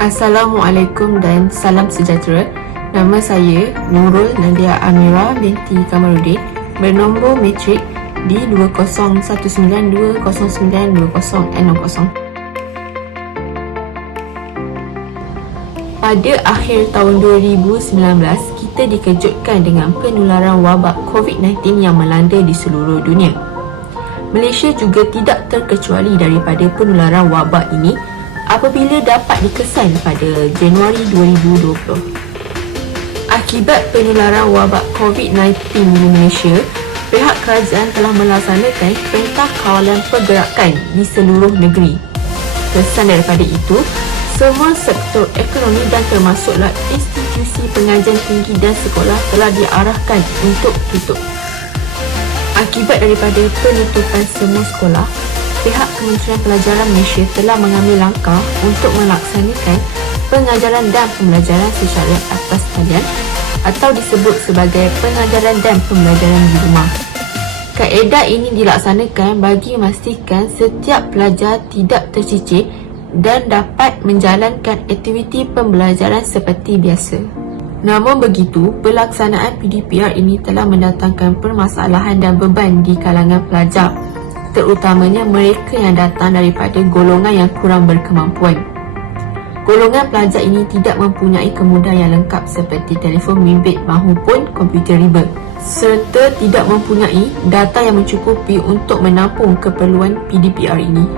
Assalamualaikum dan salam sejahtera. Nama saya Nurul Nadia Amira binti Kamarudin, bernombor matrik D2019209060. Pada akhir tahun 2019, kita dikejutkan dengan penularan wabak COVID-19 yang melanda di seluruh dunia. Malaysia juga tidak terkecuali daripada penularan wabak ini apabila dapat dikesan pada Januari 2020. Akibat penularan wabak COVID-19 di Malaysia, pihak kerajaan telah melaksanakan Perintah Kawalan Pergerakan di seluruh negeri. Kesan daripada itu, semua sektor ekonomi dan termasuklah institusi pengajian tinggi dan sekolah telah diarahkan untuk tutup. Akibat daripada penutupan semua sekolah, pihak Kementerian Pelajaran Malaysia telah mengambil langkah untuk melaksanakan pengajaran dan pembelajaran secara atas talian atau disebut sebagai pengajaran dan pembelajaran di rumah. Kaedah ini dilaksanakan bagi memastikan setiap pelajar tidak tercicir dan dapat menjalankan aktiviti pembelajaran seperti biasa. Namun begitu, pelaksanaan PDPR ini telah mendatangkan permasalahan dan beban di kalangan pelajar, terutamanya mereka yang datang daripada golongan yang kurang berkemampuan. Golongan pelajar ini tidak mempunyai kemudahan yang lengkap seperti telefon bimbit maupun komputer riba, serta tidak mempunyai data yang mencukupi untuk menampung keperluan PDPR ini.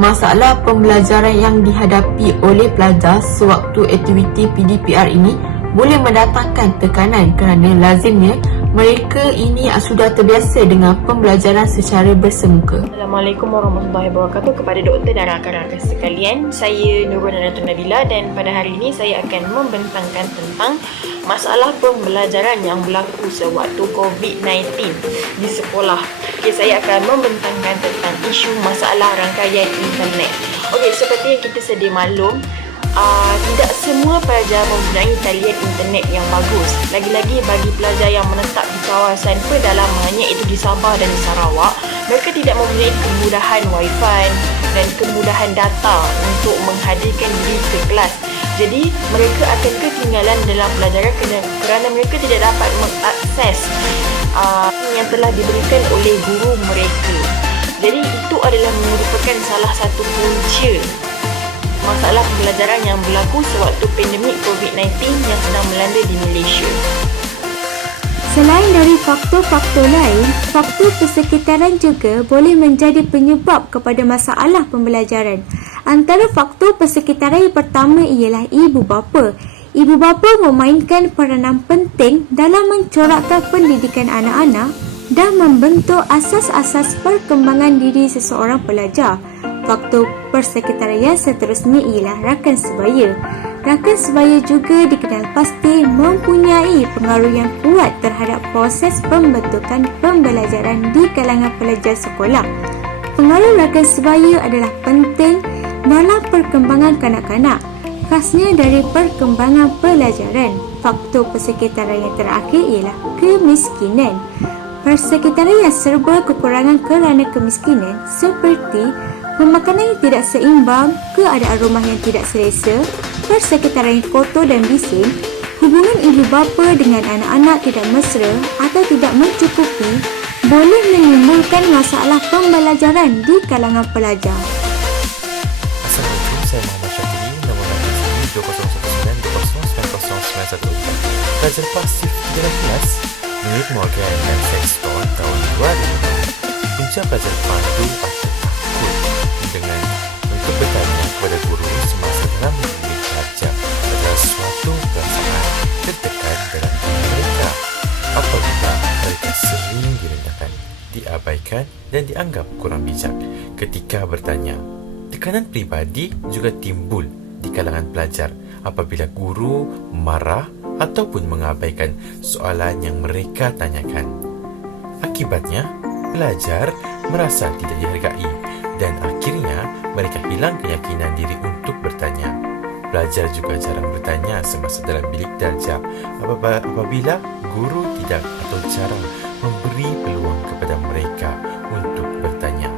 Masalah pembelajaran yang dihadapi oleh pelajar sewaktu aktiviti PDPR ini boleh mendatangkan tekanan kerana lazimnya mereka ini sudah terbiasa dengan pembelajaran secara bersemuka. Assalamualaikum warahmatullahi wabarakatuh kepada doktor dan rakan-rakan sekalian. Saya Nurul Nadia Nabila dan pada hari ini saya akan membentangkan tentang masalah pembelajaran yang berlaku sewaktu COVID-19 di sekolah. Okay, saya akan membentangkan tentang isu masalah rangkaian internet. Okey, seperti yang kita sedia maklum, tidak semua pelajar mempunyai talian internet yang bagus. Lagi-lagi bagi pelajar yang menetap di kawasan pedalaman iaitu di Sabah dan di Sarawak, mereka tidak mempunyai kemudahan wifi dan kemudahan data untuk menghadirkan diri ke kelas. Jadi mereka akan ketinggalan dalam pelajaran kerana mereka tidak dapat mengakses yang telah diberikan oleh guru mereka. Jadi itu adalah merupakan salah satu punca masalah pembelajaran yang berlaku sewaktu pandemik COVID-19 yang sedang melanda di Malaysia. Selain dari faktor-faktor lain, faktor persekitaran juga boleh menjadi penyebab kepada masalah pembelajaran. Antara faktor persekitaran yang pertama ialah ibu bapa. Ibu bapa memainkan peranan penting dalam mencorakkan pendidikan anak-anak dan membentuk asas-asas perkembangan diri seseorang pelajar. Faktor persekitarian seterusnya ialah rakan sebaya. Rakan sebaya juga dikenal pasti mempunyai pengaruh yang kuat terhadap proses pembentukan pembelajaran di kalangan pelajar sekolah. Pengaruh rakan sebaya adalah penting dalam perkembangan kanak-kanak, khasnya dari perkembangan pelajaran. Faktor persekitarian yang terakhir ialah kemiskinan. Persekitarian serba kekurangan kerana kemiskinan seperti pemakanan yang tidak seimbang, keadaan rumah yang tidak selesa, persekitaran yang kotor dan bising, hubungan ibu bapa dengan anak-anak tidak mesra atau tidak mencukupi, boleh menimbulkan masalah pembelajaran di kalangan pelajar. Assalamualaikum, saya Muhammad Syakiri, nombor telefon 2019-2090-9091. Pelajar pasif di dalam kelas, menurut Morgan dan Sexton tahun 2006, punca pelajar pandu atau takut dengan untuk bertanya kepada guru semasa dalam bimbing belajar adalah suatu perasaan tertekan dalam diri mereka apabila mereka sering direndahkan, diabaikan dan dianggap kurang bijak ketika bertanya. Tekanan peribadi juga timbul di kalangan pelajar apabila guru marah ataupun mengabaikan soalan yang mereka tanyakan. Akibatnya, pelajar merasa tidak dihargai dan akhirnya mereka hilang keyakinan diri untuk bertanya. Pelajar juga jarang bertanya semasa dalam bilik darjah apabila guru tidak atau jarang memberi peluang kepada mereka untuk bertanya.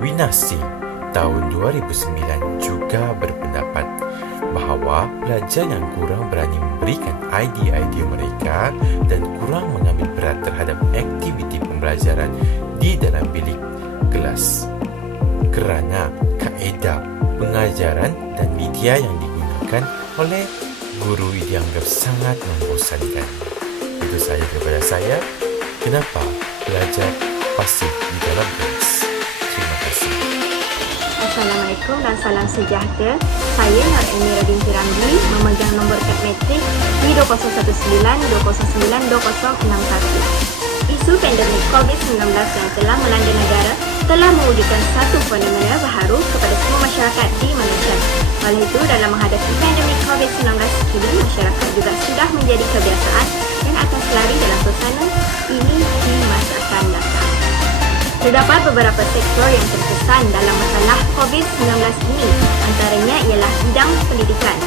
Winasih tahun 2009 juga berpendapat bahawa pelajar yang kurang berani memberikan idea-idea mereka dan kurang mengambil berat terhadap aktiviti pembelajaran di dalam bilik kelas. Kerana kaedah pengajaran dan media yang digunakan oleh guru dianggap sangat membosankan. Itu sahaja daripada saya. Kenapa belajar pasif di dalam kelas? Terima kasih. Assalamualaikum dan salam sejahtera. Saya Nur Emira binti Ramli, memegang nombor kad metrik D20192092061. Isu pandemik COVID-19 yang telah melanda negara telah mewujudkan satu fenomena baharu kepada semua masyarakat di Malaysia. Oleh itu, dalam menghadapi pandemik COVID-19 kini, masyarakat juga sudah menjadi kebiasaan dan akan selari dalam suasana ini di masa akan datang. Terdapat beberapa sektor yang terkesan dalam masalah COVID-19 ini, antaranya ialah bidang pendidikan.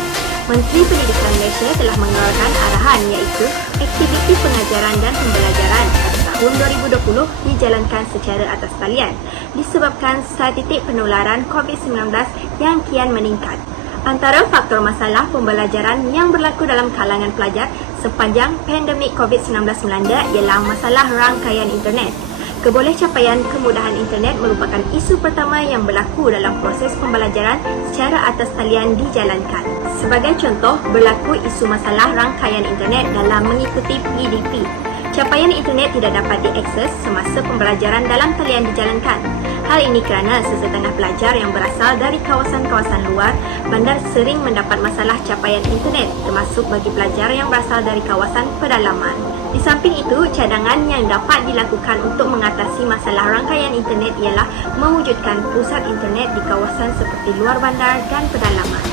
Menteri Pendidikan Malaysia telah mengeluarkan arahan iaitu aktiviti pengajaran dan pembelajaran pada tahun 2020 dijalankan secara atas talian disebabkan statistik penularan COVID-19 yang kian meningkat. Antara faktor masalah pembelajaran yang berlaku dalam kalangan pelajar sepanjang pandemik COVID-19 melanda ialah masalah rangkaian internet. Kebolehcapaian kemudahan internet merupakan isu pertama yang berlaku dalam proses pembelajaran secara atas talian dijalankan. Sebagai contoh, berlaku isu masalah rangkaian internet dalam mengikuti PDP. Capaian internet tidak dapat diakses semasa pembelajaran dalam talian dijalankan. Hal ini kerana sesetengah pelajar yang berasal dari kawasan-kawasan luar bandar sering mendapat masalah capaian internet, termasuk bagi pelajar yang berasal dari kawasan pedalaman. Di samping itu, cadangan yang dapat dilakukan untuk mengatasi masalah rangkaian internet ialah mewujudkan pusat internet di kawasan seperti luar bandar dan pedalaman.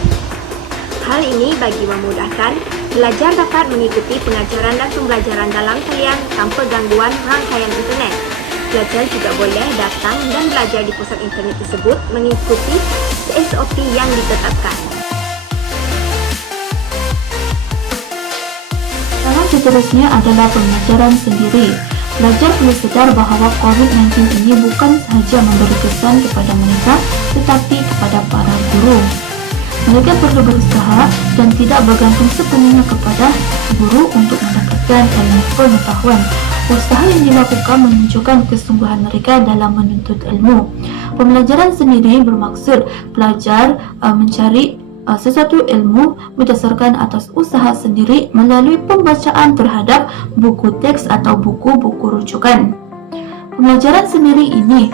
Hal ini bagi memudahkan pelajar dapat mengikuti pengajaran dan pembelajaran dalam talian tanpa gangguan rangkaian internet. Pelajar juga boleh datang dan belajar di pusat internet tersebut mengikuti SOP yang ditetapkan. Tahap seterusnya adalah pembelajaran sendiri. Pelajar perlu sedar bahawa COVID-19 ini bukan sahaja memberi kesan kepada mereka tetapi kepada para guru. Mereka perlu berusaha dan tidak bergantung sepenuhnya kepada guru untuk mendapatkan ilmu pengetahuan. Usaha yang dilakukan menunjukkan kesungguhan mereka dalam menuntut ilmu. Pembelajaran sendiri bermaksud pelajar mencari sesuatu ilmu berdasarkan atas usaha sendiri melalui pembacaan terhadap buku teks atau buku-buku rujukan. Pembelajaran sendiri ini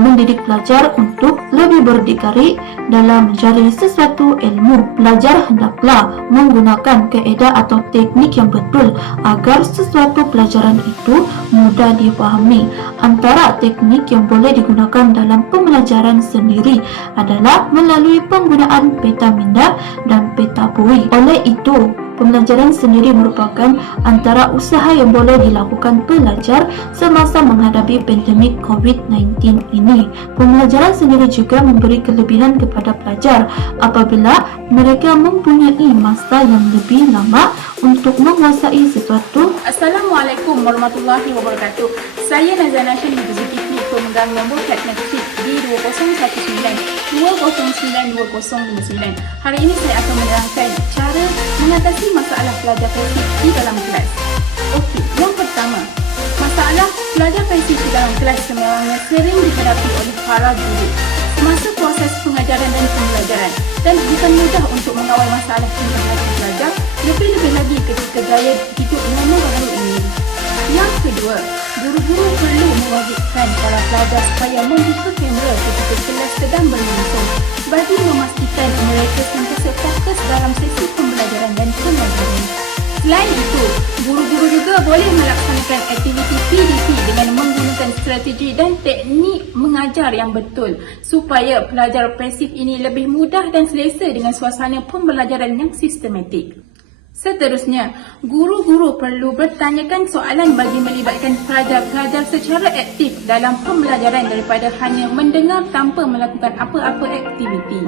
mendidik pelajar untuk lebih berdikari dalam mencari sesuatu ilmu. Pelajar hendaklah menggunakan kaedah atau teknik yang betul agar sesuatu pelajaran itu mudah dipahami. Antara teknik yang boleh digunakan dalam pembelajaran sendiri adalah melalui penggunaan peta minda dan peta bui. Oleh itu, pembelajaran sendiri merupakan antara usaha yang boleh dilakukan pelajar semasa menghadapi pandemik COVID-19 ini. Pembelajaran sendiri juga memberi kelebihan kepada pelajar apabila mereka mempunyai masa yang lebih lama untuk menguasai sesuatu. Assalamualaikum warahmatullahi wabarakatuh. Saya Nazana Syed binti Zulkifli, pemegang nombor kad metrik D20192092059. Hari ini saya akan menerangkan cara mengatasi masalah pelajar pasif di dalam kelas. Okey, yang pertama, masalah pelajar pasif di dalam kelas sememangnya sering dihadapi oleh para guru semasa proses pengajaran dan pembelajaran dan bukan mudah untuk mengawal masalah tingkah pelajar, lebih-lebih lagi ketika gaya hidup normal baru ini. Yang kedua, guru-guru perlu mewajibkan para pelajar supaya membuka kamera ketika kelas sedang berlangsung bagi memastikan mereka sentiasa fokus dalam sesi pembelajaran dan pengajaran. Selain itu, guru-guru juga boleh melaksanakan aktiviti PDP dengan menggunakan strategi dan teknik mengajar yang betul supaya pelajar pasif ini lebih mudah dan selesa dengan suasana pembelajaran yang sistematik. Seterusnya, guru-guru perlu bertanyakan soalan bagi melibatkan pelajar-pelajar secara aktif dalam pembelajaran daripada hanya mendengar tanpa melakukan apa-apa aktiviti.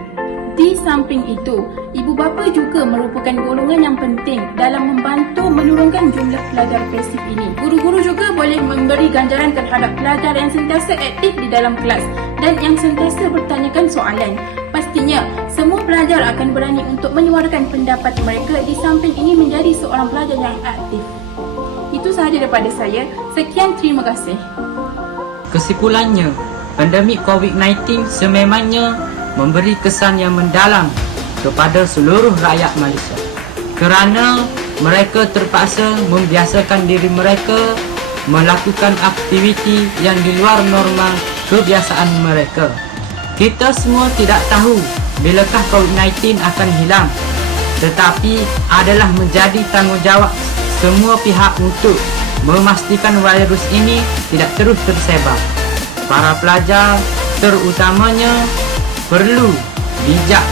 Di samping itu, ibu bapa juga merupakan golongan yang penting dalam membantu menurunkan jumlah pelajar pasif ini. Guru-guru juga boleh memberi ganjaran terhadap pelajar yang sentiasa aktif di dalam kelas dan yang sentiasa bertanyakan soalan. Artinya, semua pelajar akan berani untuk menyuarakan pendapat mereka di samping ini menjadi seorang pelajar yang aktif. Itu sahaja daripada saya. Sekian, terima kasih. Kesimpulannya, pandemik COVID-19 sememangnya memberi kesan yang mendalam kepada seluruh rakyat Malaysia kerana mereka terpaksa membiasakan diri mereka melakukan aktiviti yang di luar norma kebiasaan mereka. Kita semua tidak tahu bilakah COVID-19 akan hilang, tetapi adalah menjadi tanggungjawab semua pihak untuk memastikan virus ini tidak terus tersebar. Para pelajar terutamanya perlu bijak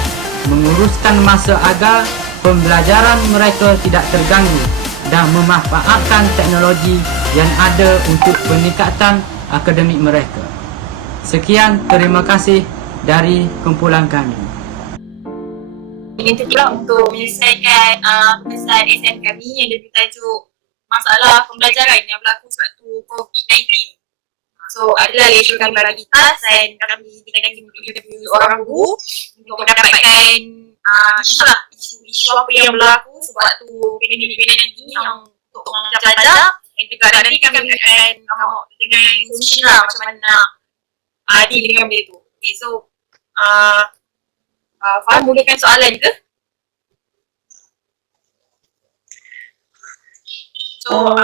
menguruskan masa agar pembelajaran mereka tidak terganggu dan memanfaatkan teknologi yang ada untuk peningkatan akademik mereka. Sekian, terima kasih dari kumpulan kami. Ingin juga untuk menyelesaikan pesan SM kami yang dia bertajuk masalah pembelajaran yang berlaku sewaktu COVID-19. So, adalah isu kami bagi kita dan kami ditanyakan untuk interview orang guru untuk mendapatkan isu apa yang berlaku sewaktu pandemik ini yang untuk mengajar-ajar dan juga nanti kami akan dengan solution lah macam mana nak deal dengan benda tu. Okay, so Faham bolehkan soalan ke? So,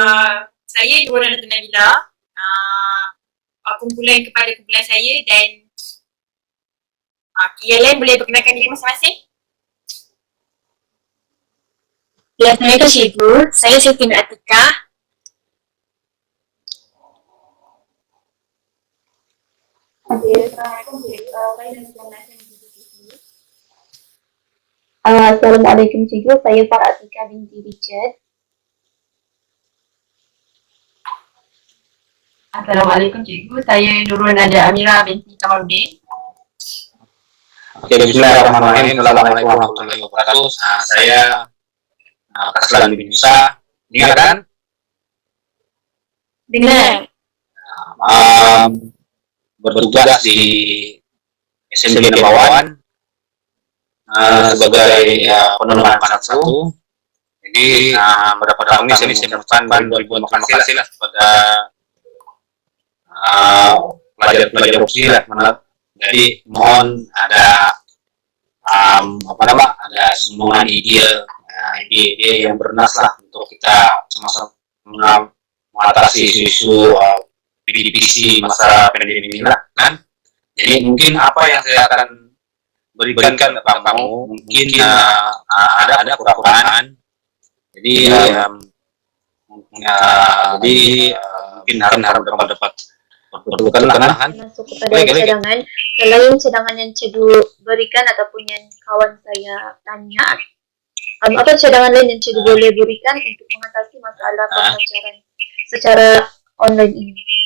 saya Nurul Dato' Nabila, kumpulan kepada kumpulan saya dan yang lain boleh perkenalkan diri masing-masing. Assalamualaikum Cikgu, saya Siti Nur Atikah. Assalamualaikum Cikgu, saya Farah Atika binti Richard. Assalamualaikum Cikgu, saya Nurul Nadia Amira binti Kamaluddin. Oke, bismillahirrahmanirrahim. Assalamualaikum warahmatullahi wabarakatuh. Saya Kaslan bin Musa. Dengar kan? Dengar. Bertugas di SMK Nabawan sebagai penolong anak 1. Jadi pada tahun ini saya mengucapkan ribuan terima kasih lah kepada pelajar-pelajar opsi lah. Jadi mohon ada ada sumbangan ide yang bernas lah untuk kita sama-sama mengatasi isu PDPC masa pandemi ini lah kan. Jadi mungkin apa yang saya akan berikan kepada kamu mungkin ada kekurangan. Jadi mungkin harap dapat perlukan kan. Masuk kepada cadangan. Selain cadangan yang Cikgu berikan ataupun yang kawan saya tanya, apa cadangan lain yang Cikgu boleh berikan untuk mengatasi masalah pembelajaran secara online ini?